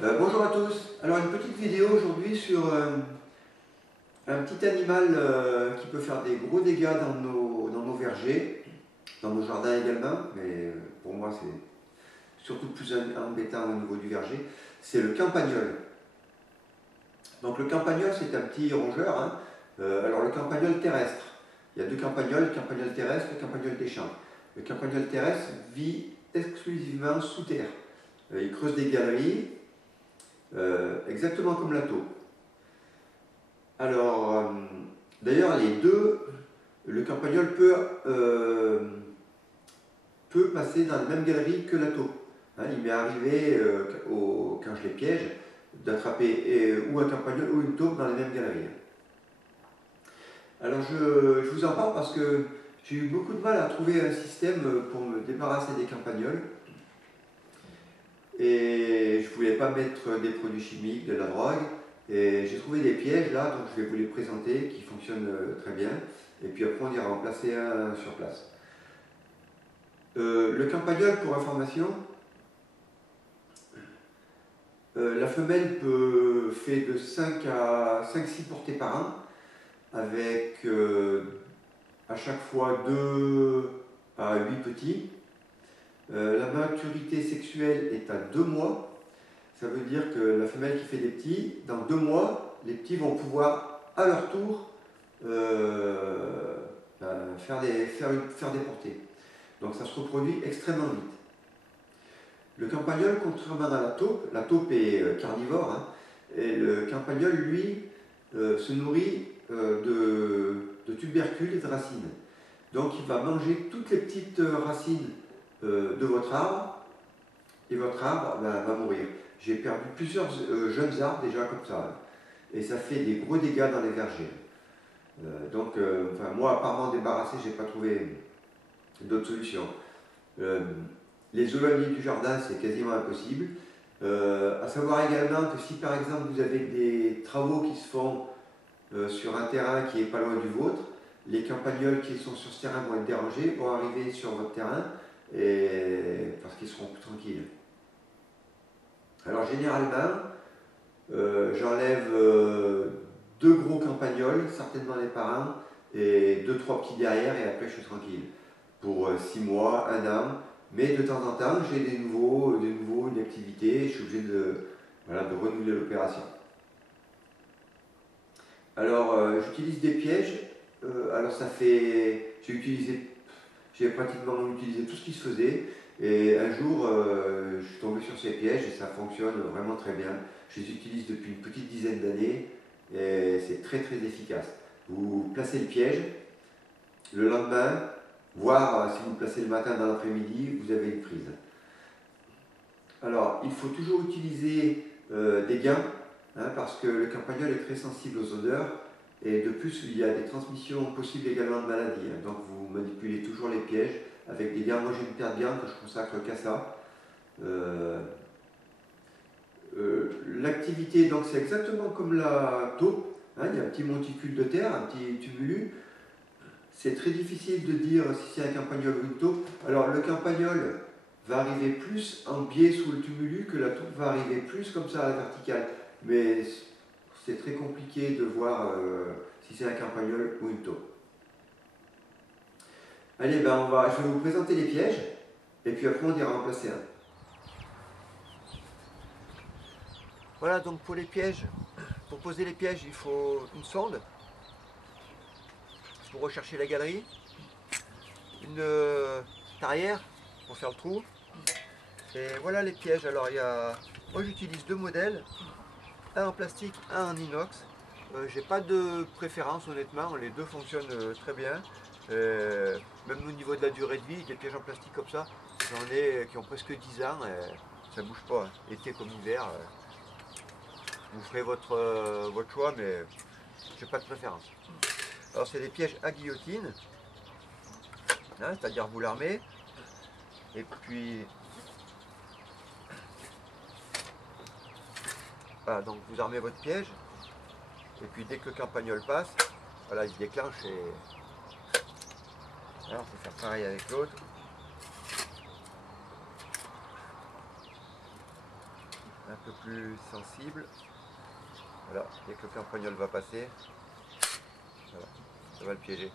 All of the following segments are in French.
Bonjour à tous. Alors une petite vidéo aujourd'hui sur un petit animal qui peut faire des gros dégâts dans nos vergers, dans nos jardins également, mais pour moi c'est surtout plus embêtant au niveau du verger, c'est le campagnol. Donc le campagnol c'est un petit rongeur, hein. Alors le campagnol terrestre, il y a deux campagnols, le campagnol terrestre et le campagnol des champs. Le campagnol terrestre vit exclusivement sous terre. Il creuse des galeries, exactement comme la taupe. Alors, d'ailleurs, les deux, le campagnol peut passer dans la même galerie que la taupe. Hein, il m'est arrivé, quand je les piège, d'attraper ou un campagnol ou une taupe dans les mêmes galeries. Alors, je vous en parle parce que j'ai eu beaucoup de mal à trouver un système pour me débarrasser des campagnols. Et je ne voulais pas mettre des produits chimiques, de la drogue. Et j'ai trouvé des pièges là, donc je vais vous les présenter, qui fonctionnent très bien. Et puis après, on ira en placer un sur place. Le campagnol, pour information, la femelle fait de 5 à 5-6 portées par an, avec à chaque fois 2 à 8 petits. La maturité sexuelle est à 2 mois. Ça veut dire que la femelle qui fait des petits, dans 2 mois, les petits vont pouvoir à leur tour faire des portées. Donc ça se reproduit extrêmement vite. Le campagnol, contrairement à la taupe est carnivore, hein, et le campagnol, lui, se nourrit de tubercules et de racines. Donc il va manger toutes les petites racines de votre arbre, et votre arbre va mourir. J'ai perdu plusieurs jeunes arbres déjà comme ça, et ça fait des gros dégâts dans les vergers. Enfin, moi, à part m'en débarrasser, je n'ai pas trouvé d'autres solutions. Les éloigner du jardin, c'est quasiment impossible. À savoir également que si par exemple vous avez des travaux qui se font sur un terrain qui n'est pas loin du vôtre, les campagnols qui sont sur ce terrain vont être dérangés, vont arriver sur votre terrain, parce qu'ils seront plus tranquilles. Alors généralement, j'enlève 2 gros campagnols, certainement les parents, et 2-3 petits derrière, et après je suis tranquille. Pour 6 mois, 1 an, mais de temps en temps, j'ai des nouveaux, une activité, je suis obligé de renouveler l'opération. Alors, j'utilise des pièges, alors j'ai pratiquement utilisé tout ce qui se faisait, et un jour, je suis tombé sur ces pièges et ça fonctionne vraiment très bien. Je les utilise depuis une petite dizaine d'années et c'est très très efficace. Vous placez le piège, le lendemain, voire si vous le placez le matin dans l'après-midi, vous avez une prise. Alors, il faut toujours utiliser des gants, hein, parce que le campagnol est très sensible aux odeurs, et de plus, il y a des transmissions possibles également de maladies. Hein, donc, vous manipulez toujours les pièges avec des gants. Moi, j'ai une paire de gants que je consacre qu'à ça. L'activité, donc, c'est exactement comme la taupe. Hein, il y a un petit monticule de terre, un petit tumulus. C'est très difficile de dire si c'est un campagnol ou une taupe. Alors, le campagnol va arriver plus en biais sous le tumulus que la taupe va arriver plus comme ça à la verticale. Mais c'est très compliqué de voir si c'est un campagnol ou une taupe. Allez, je vais vous présenter les pièges, et puis après on ira en placer un. Voilà, donc pour les pièges, pour poser les pièges, il faut une sonde pour rechercher la galerie, une tarière pour faire le trou, et voilà les pièges. Alors moi j'utilise 2 modèles, un en plastique, un en inox. J'ai pas de préférence honnêtement, les deux fonctionnent très bien. Même au niveau de la durée de vie, des pièges en plastique comme ça, j'en ai qui ont presque 10 ans, et ça bouge pas, hein. Été comme hiver. Vous ferez votre choix, mais j'ai pas de préférence. Alors c'est des pièges à guillotine, hein, c'est-à-dire vous l'armez, et puis voilà, donc vous armez votre piège, et puis dès que le campagnol passe, voilà, il se déclenche, et alors, on peut faire pareil avec l'autre. un peu plus sensible. Voilà, dès que le campagnol va passer, voilà, ça va le piéger.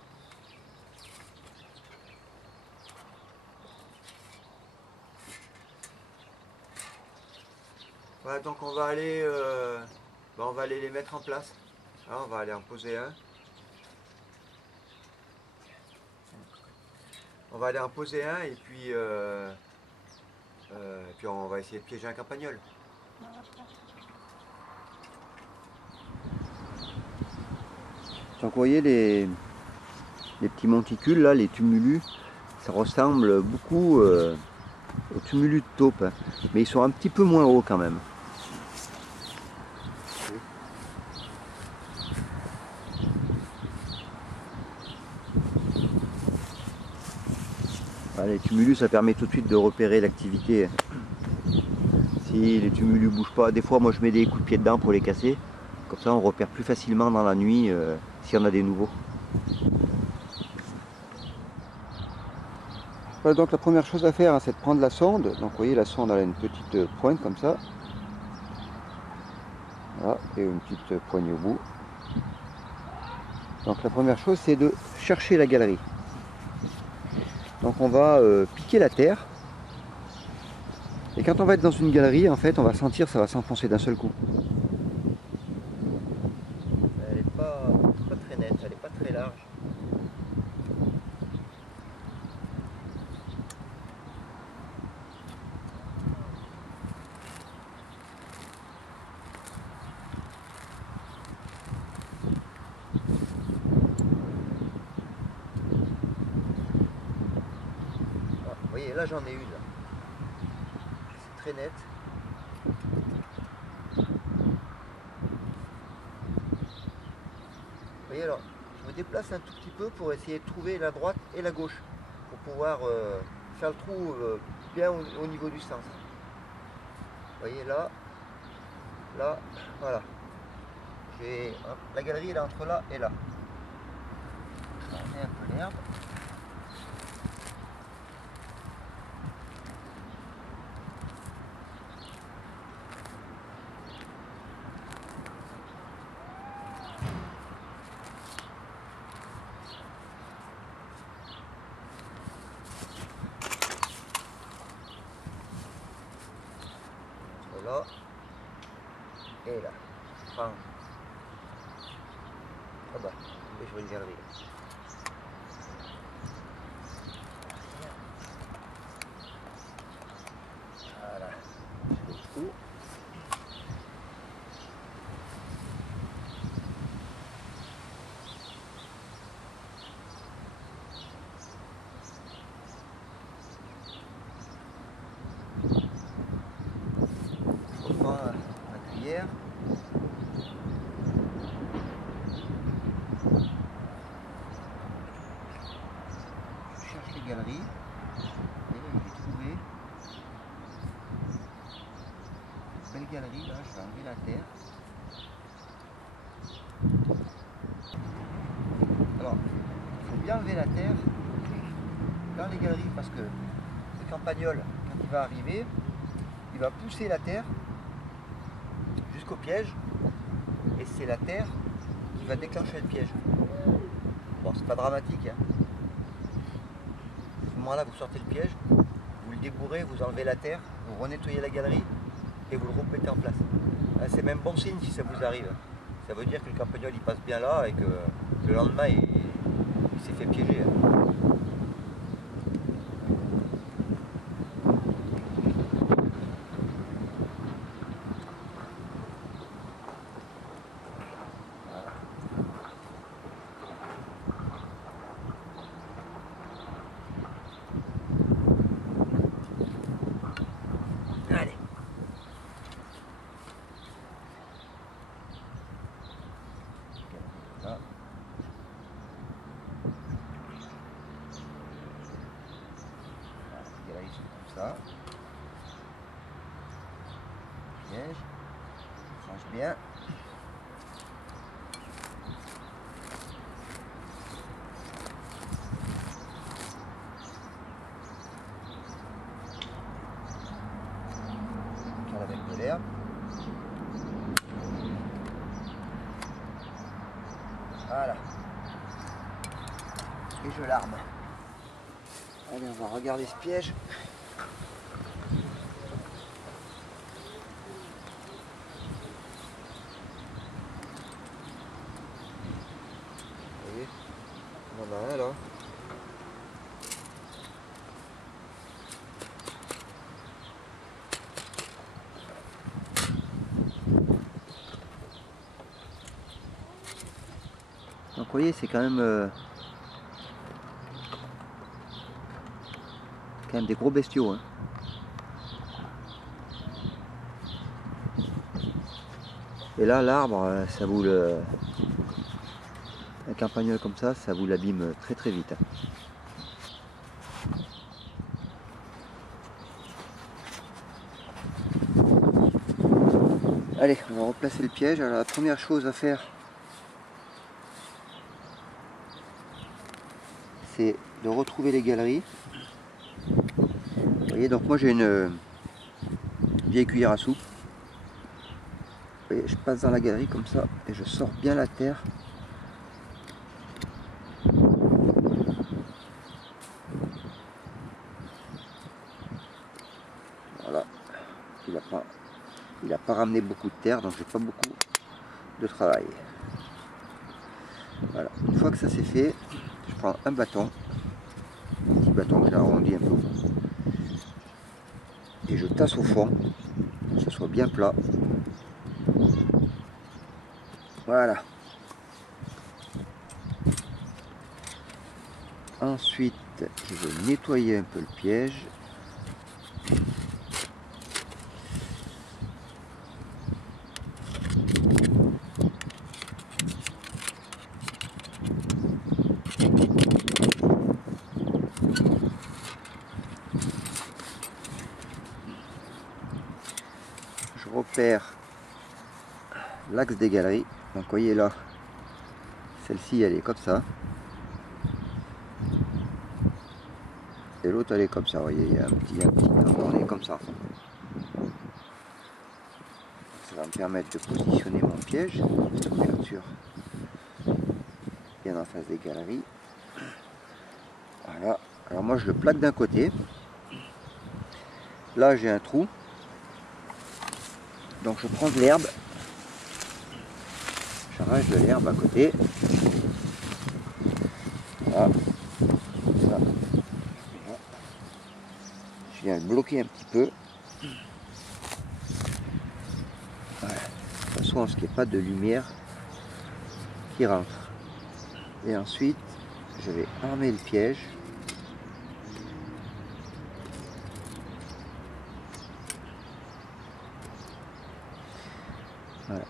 Voilà, donc on va aller les mettre en place. Alors, on va aller en poser un. On va aller en poser un et puis on va essayer de piéger un campagnol. Donc vous voyez les petits monticules là, les tumulus, ça ressemble beaucoup aux tumulus de taupe, hein, mais ils sont un petit peu moins hauts quand même. Voilà, les tumulus, ça permet tout de suite de repérer l'activité. Si les tumulus bougent pas, des fois moi je mets des coups de pied dedans pour les casser, comme ça on repère plus facilement dans la nuit s'il y en a des nouveaux. Voilà, donc la première chose à faire, hein, c'est de prendre la sonde. Donc vous voyez, la sonde elle a une petite pointe comme ça. Voilà, et une petite poignée au bout. Donc la première chose, c'est de chercher la galerie. Donc on va piquer la terre. Et quand on va être dans une galerie, en fait, on va sentir ça va s'enfoncer d'un seul coup. Elle n'est pas très nette, elle n'est pas très large. Ah, vous voyez, là j'en ai une. C'est très net. Vous voyez, alors, je me déplace un tout petit peu pour essayer de trouver la droite et la gauche, pour pouvoir faire le trou bien au niveau du sens. Vous voyez là, voilà. La galerie elle est entre là et là. On met un peu l'herbe. Là et là. Enfin, ah bah, on est sur une galerie. Voilà. Je le trou. Je reprends ma cuillère. Je cherche les galeries. Et là, j'ai trouvé une belle galerie. Là, je vais enlever la terre. Alors, il faut bien enlever la terre dans les galeries parce que le campagnol, quand il va arriver, il va pousser la terre jusqu'au piège et c'est la terre qui va déclencher le piège. Bon, c'est pas dramatique, hein. À ce moment-là, vous sortez le piège, vous le débourrez, vous enlevez la terre, vous renettoyez la galerie et vous le remettez en place. C'est même bon signe si ça vous arrive. Ça veut dire que le campagnol il passe bien là et que le lendemain il s'est fait piéger. Allez. Là. Les galeries sont comme ça. Piège. Change bien. Avec de l'herbe. Voilà. Et je l'arme. Allez, on va regarder ce piège. Vous voyez, on en a un là. Donc vous voyez, c'est quand même des gros bestiaux. Hein. Et là, l'arbre, ça vous le... Un campagnol comme ça vous l'abîme très très vite. Allez, on va replacer le piège. Alors la première chose à faire, c'est de retrouver les galeries. Vous voyez, donc moi j'ai une vieille cuillère à soupe. Vous voyez, je passe dans la galerie comme ça et je sors bien la terre. Voilà, il n'a pas ramené beaucoup de terre, donc j'ai pas beaucoup de travail. Voilà, une fois que ça c'est fait, je prends un bâton, petit bâton que j'arrondis un peu, et je tasse au fond, que ce soit bien plat. Voilà. Ensuite, je vais nettoyer un peu le piège. Je repère l'axe des galeries. Donc vous voyez là, celle-ci elle est comme ça. Et l'autre elle est comme ça, vous voyez, il y a un petit on est comme ça. Ça va me permettre de positionner mon piège, l'ouverture bien en face des galeries. Voilà, alors moi je le plaque d'un côté. Là j'ai un trou. Donc je prends de l'herbe. J'arrache de l'herbe à côté. Voilà. Ça. Je viens le bloquer un petit peu. Voilà. De façon à ce qu'il n'y ait pas de lumière qui rentre. Et ensuite, je vais armer le piège. Voilà.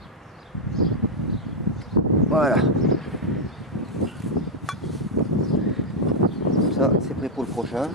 Voilà. Comme ça, c'est prêt pour le prochain.